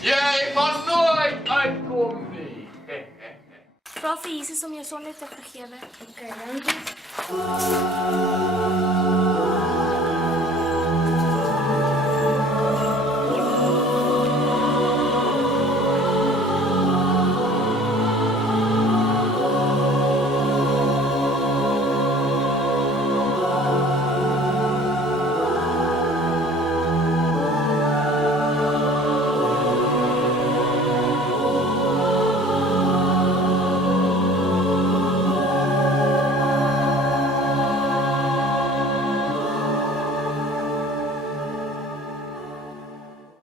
Jij mag nooit uitkomen, nee. Vra vir Jesus om jou sonde te vergewe. Okay, dankie.